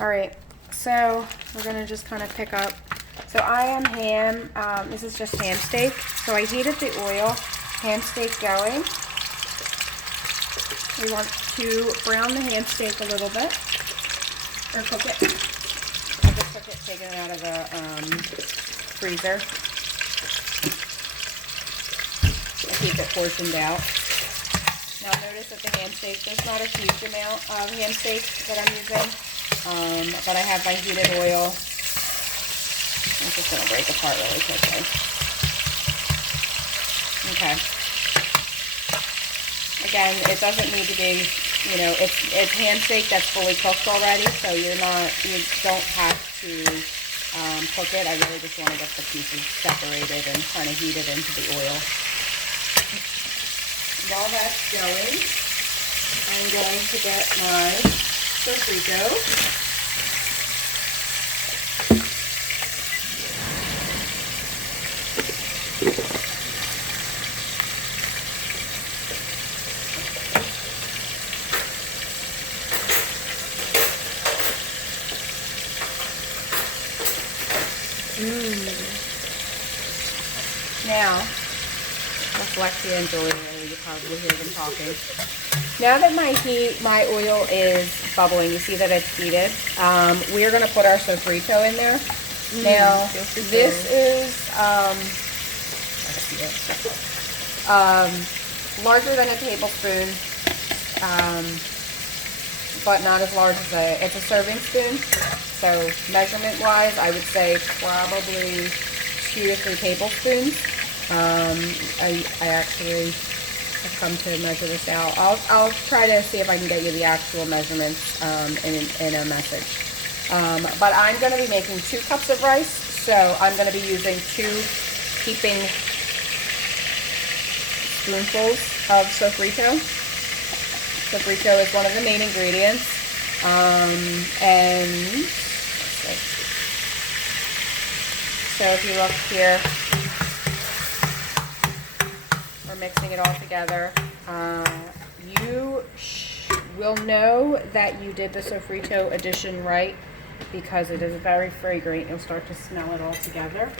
All right, so we're gonna just kind of pick up. So I am ham, this is just ham steak. So I heated the oil, ham steak going. We want to brown the ham steak a little bit, or cook it. I just took it, taken it out of the freezer. I keep it portioned out. Now notice that the ham steak, there's not a huge amount of ham steak that I'm using, but I have my heated oil. I'm just going to break apart really quickly. Okay. Again, it doesn't need to be, you know, it's ham steak that's fully cooked already, so you don't have to cook it. I really just want to get the pieces separated and kind of heated into the oil. While that's going, I'm going to get my sofrito. Now, Lexi and Julia, you probably hear them talking. Now that my oil is bubbling, you see that it's heated. We are going to put our sofrito in there. Now, this is larger than a tablespoon, but not as large as it's a serving spoon. So measurement-wise, I would say probably 2 to 3 tablespoons. I actually have come to measure this out. I'll try to see if I can get you the actual measurements in a message. But I'm going to be making 2 cups of rice, so I'm going to be using 2 heaping spoonfuls of sofrito. Sofrito is one of the main ingredients, and so if you look here, we're mixing it all together. You will know that you did the sofrito addition right because it is very fragrant. You'll start to smell it all together.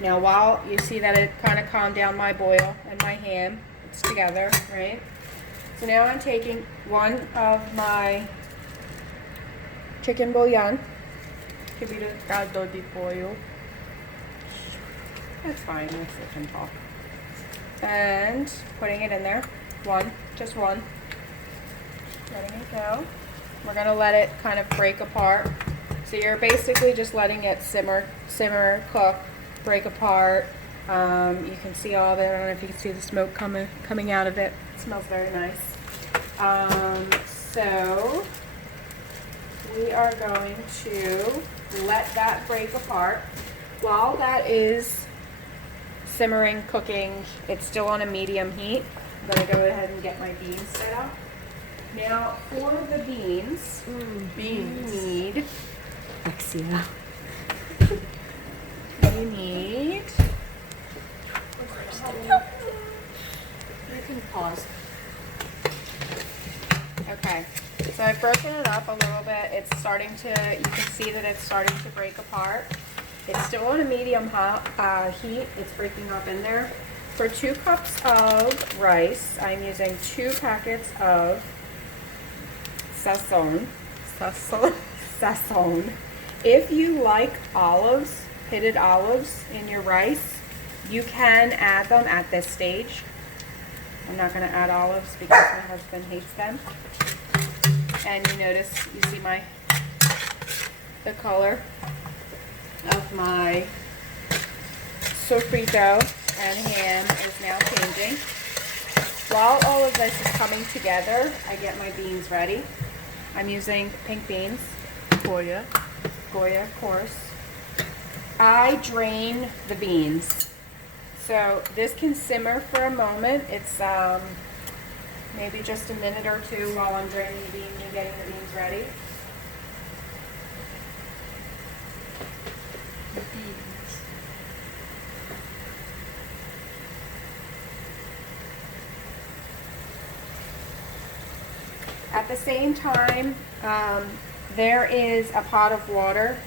Now, while you see that it kind of calmed down my boil and my ham, it's together, right? So now I'm taking one of my chicken bouillon. Could be the caldo di pollo. That's fine, let's let him talk. And putting it in there. Just one. Letting it go. We're gonna let it kind of break apart. So you're basically just letting it simmer, cook, break apart. You can see all of it. I don't know if you can see the smoke coming out of it. It smells very nice. So we are going to let that break apart. While that is simmering, cooking, it's still on a medium heat. I'm going to go ahead and get my beans set up. Now, for the beans, you need... Alexia. You need... You can pause. Okay, so I've broken it up a little bit. It's starting to, you can see that it's starting to break apart. It's still on a medium heat. It's breaking up in there. For 2 cups of rice, I'm using 2 packets of sazon. Sazon. If you like olives, pitted olives in your rice, you can add them at this stage. I'm not going to add olives because my husband hates them. And you notice, you see the color of my sofrito and ham is now changing. While all of this is coming together, I get my beans ready. I'm using pink beans. Goya, of course. I drain the beans. So this can simmer for a moment. It's maybe just a minute or 2 while I'm draining the beans and getting the beans ready. At the same time, There is a pot of water.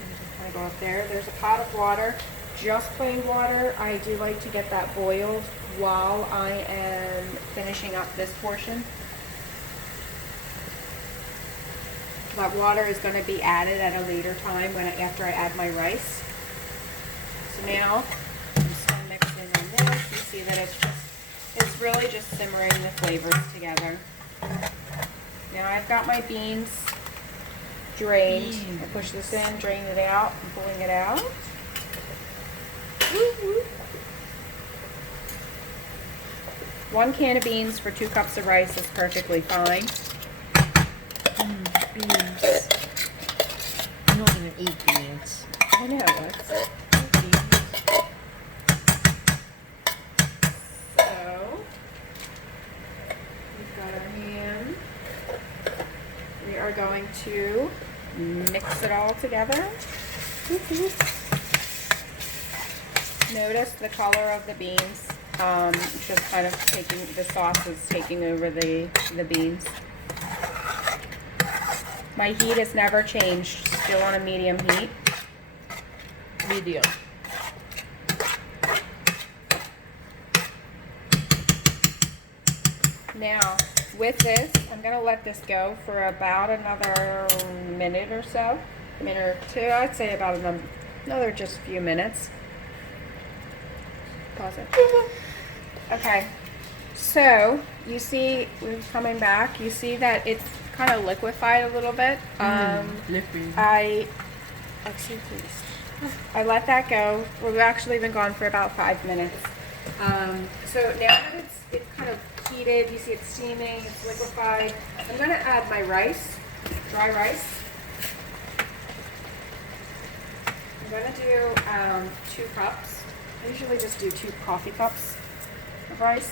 I go up there. There's a pot of water, just plain water. I do like to get that boiled while I am finishing up this portion. That water is going to be added at a later time after I add my rice. So now I'm just going to mix in on this. You see that it's really just simmering the flavors together. Now I've got my beans drained. I push this in, drain it out, I'm pulling it out. Woo-hoo. 1 can of beans for 2 cups of rice is perfectly fine. Beans. I'm not gonna eat beans. I know. So we've got our ham. We are going to mix it all together. Notice the color of the beans. Just kind of the sauce is taking over the beans. My heat has never changed. Still on a medium heat. Medium. Now, with this, I'm going to let this go for about another minute or so. A minute or two. I'd say about another just few minutes. Pause it. Okay. So, you see, we're coming back. You see that it's kind of liquefied a little bit. Liquid. I let that go. We've actually been gone for about 5 minutes. So now that it's kind of heated, you see it's steaming, it's liquefied. I'm going to add my rice, dry rice. I'm going to do 2 cups. I usually just do 2 coffee cups of rice.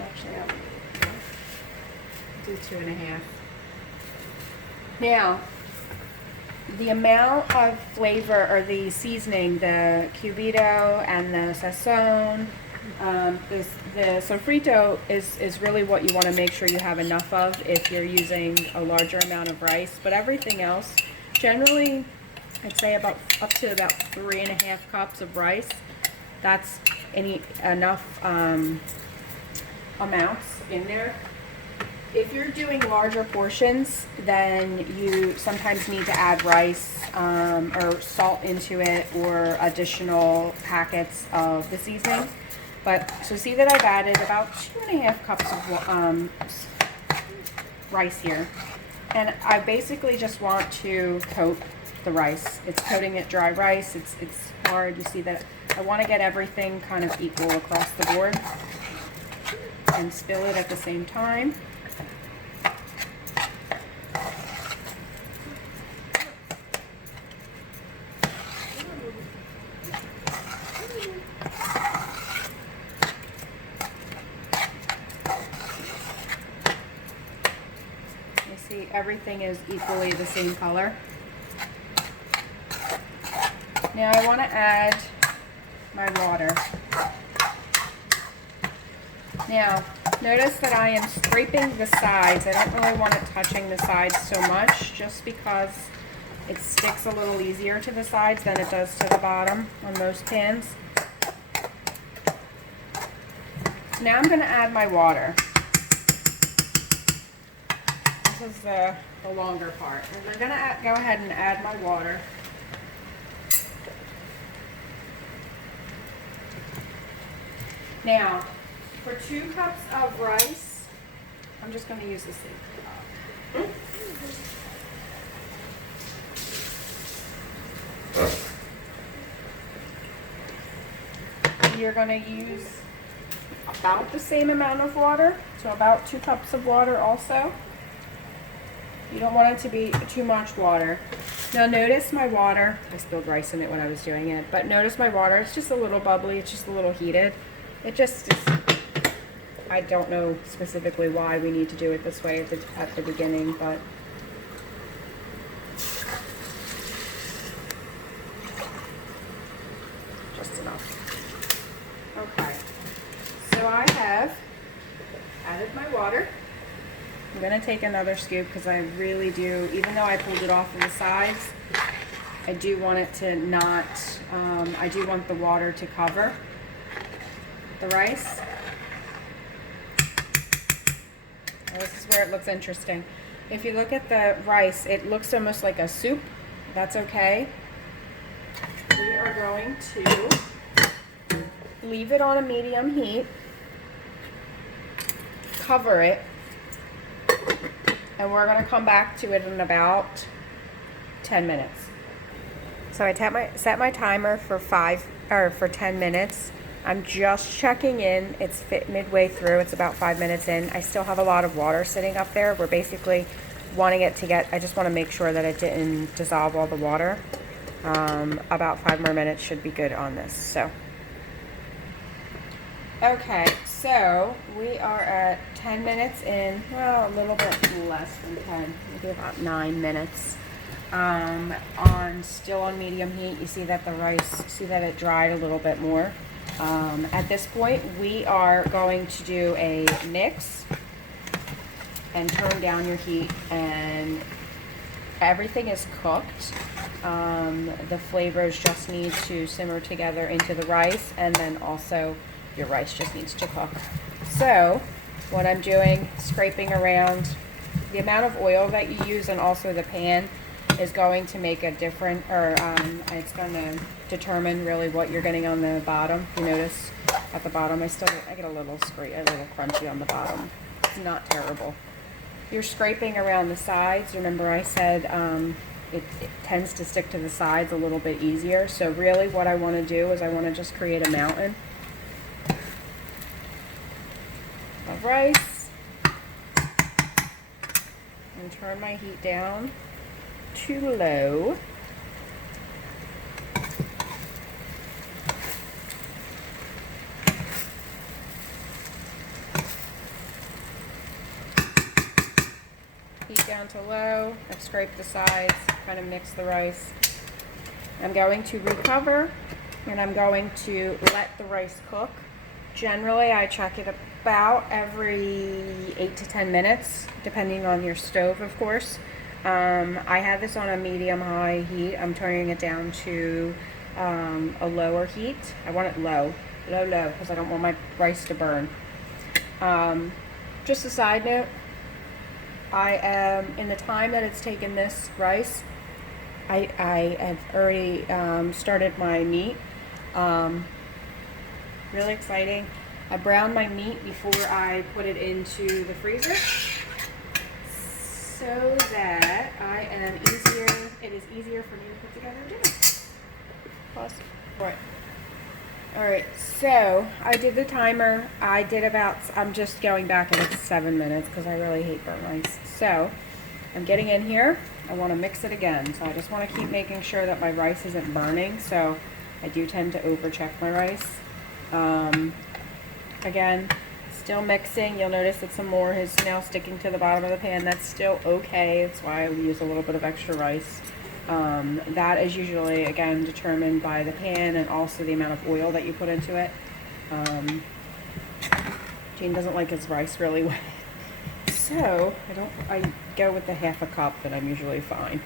Actually, I'll do 2.5. Now, the amount of flavor or the seasoning, the cubito and the sazon, the sofrito is really what you want to make sure you have enough of if you're using a larger amount of rice. But everything else, generally, I'd say up to about 3.5 cups of rice. That's enough amounts in there. If you're doing larger portions, then you sometimes need to add rice or salt into it or additional packets of the seasoning. But so see that I've added about 2.5 cups of rice here. And I basically just want to coat the rice. It's coating it dry rice. It's hard. You see that I want to get everything kind of equal across the board and spill it at the same time. See, everything is equally the same color. Now I want to add my water. Now, notice that I am scraping the sides. I don't really want it touching the sides so much, just because it sticks a little easier to the sides than it does to the bottom on most pans. Now I'm going to add my water. This is the longer part. And I'm going to go ahead and add my water. Now, for 2 cups of rice, I'm just going to use this thing. You're going to use about the same amount of water, so about 2 cups of water also. You don't want it to be too much water. Now notice my water, I spilled rice in it when I was doing it, but notice my water, it's just a little bubbly, it's just a little heated. It just is, I don't know specifically why we need to do it this way at the beginning, but just enough. Okay, so I have have added my water. I'm gonna take another scoop because I really do, even though I pulled it off of the sides, I do want it to not, I do want the water to cover the rice. Well, this is where it looks interesting. If you look at the rice, it looks almost like a soup. That's okay. We are going to leave it on a medium heat, cover it, and we're going to come back to it in about 10 minutes. So I set my timer for 10 minutes. I'm just checking in. It's midway through. It's about 5 minutes in. I still have a lot of water sitting up there. We're basically wanting it to get, I just want to make sure that it didn't dissolve all the water. About 5 more minutes should be good on this. So, okay, so we are at 10 minutes in, well, a little bit less than 10, maybe about 9 minutes. Still on medium heat. You see that the rice, see that it dried a little bit more. At this point, we are going to do a mix and turn down your heat, and everything is cooked. The flavors just need to simmer together into the rice, and then also your rice just needs to cook. So what I'm doing, scraping around, the amount of oil that you use and also the pan is going to make a different, or it's going to determine really what you're getting on the bottom. You notice at the bottom, I get a little crunchy on the bottom. It's not terrible. You're scraping around the sides. Remember I said it tends to stick to the sides a little bit easier. So really what I want to do is I want to just create a mountain of rice and turn my heat down to low. Heat down to low. I've scraped the sides, kind of mix the rice. I'm going to recover, and I'm going to let the rice cook. Generally, I check it about every 8 to 10 minutes, depending on your stove, of course. I have this on a medium-high heat. I'm turning it down to a lower heat. I want it low, because I don't want my rice to burn. Just a side note, I am, in the time that it's taken this rice, I have already started my meat. Really exciting. I browned my meat before I put it into the freezer, so that it is easier for me to put together dinner. Pause. Right. Alright, so I did the timer. I'm just going back and it's 7 minutes because I really hate burnt rice. So I'm getting in here. I want to mix it again. So I just want to keep making sure that my rice isn't burning. So I do tend to over check my rice. Again, still mixing. You'll notice that some more is now sticking to the bottom of the pan. That's still okay. That's why we use a little bit of extra rice. That is usually, again, determined by the pan and also the amount of oil that you put into it. Gene doesn't like his rice really wet. So, I go with the half a cup, and I'm usually fine.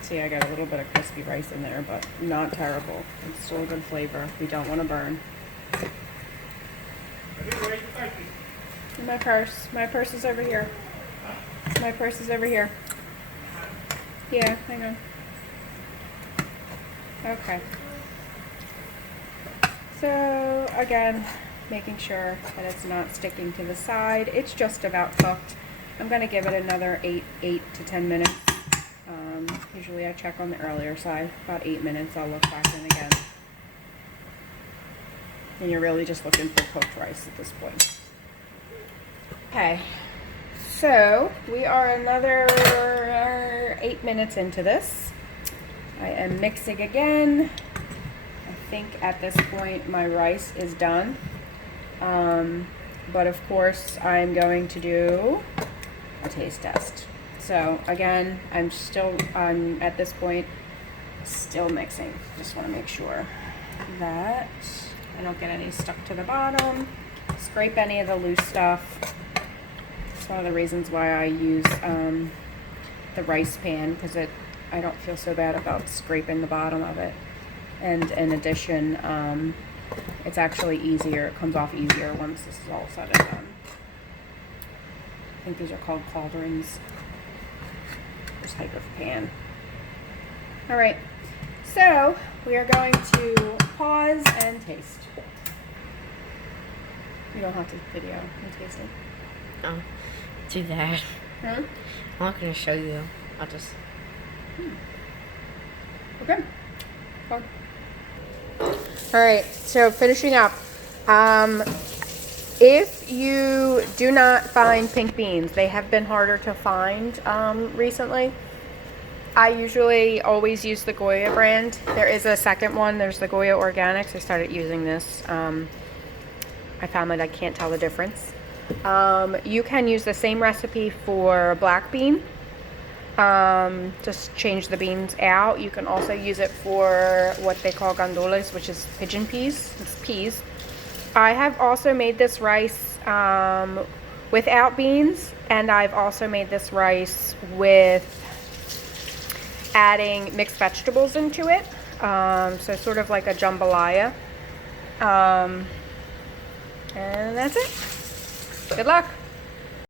See, I got a little bit of crispy rice in there, but not terrible. It's still a good flavor. We don't want to burn. And my purse. My purse is over here. My purse is over here. Yeah, hang on. Okay. So, again, making sure that it's not sticking to the side. It's just about cooked. I'm going to give it another 8 to 10 minutes. Usually I check on the earlier side. About 8 minutes, I'll look back in again. And you're really just looking for cooked rice at this point. Okay. So, we are another 8 minutes into this. I am mixing again. I think at this point my rice is done. But of course I'm going to do a taste test. So again, I'm at this point still mixing. Just want to make sure. that I don't get any stuck to the bottom. Scrape any of the loose stuff. It's one of the reasons why I use the rice pan, because I don't feel so bad about scraping the bottom of it. And in addition, it's actually easier. It comes off easier once this is all said and done. I think these are called cauldrons. This type of pan. All right, so we are going to pause and taste. You don't have to video and taste it. Oh, do that. Hmm? I'm not going to show you. I'll just... Okay. Fun. All right, so finishing up. If you do not find pink beans, they have been harder to find recently. I usually always use the Goya brand. There is a second one. There's the Goya Organics. I started using this. I found that I can't tell the difference. You can use the same recipe for black bean. Just change the beans out. You can also use it for what they call gandules, which is pigeon peas. It's peas. I have also made this rice without beans, and I've also made this rice with adding mixed vegetables into it. So sort of like a jambalaya. And that's it. Good luck.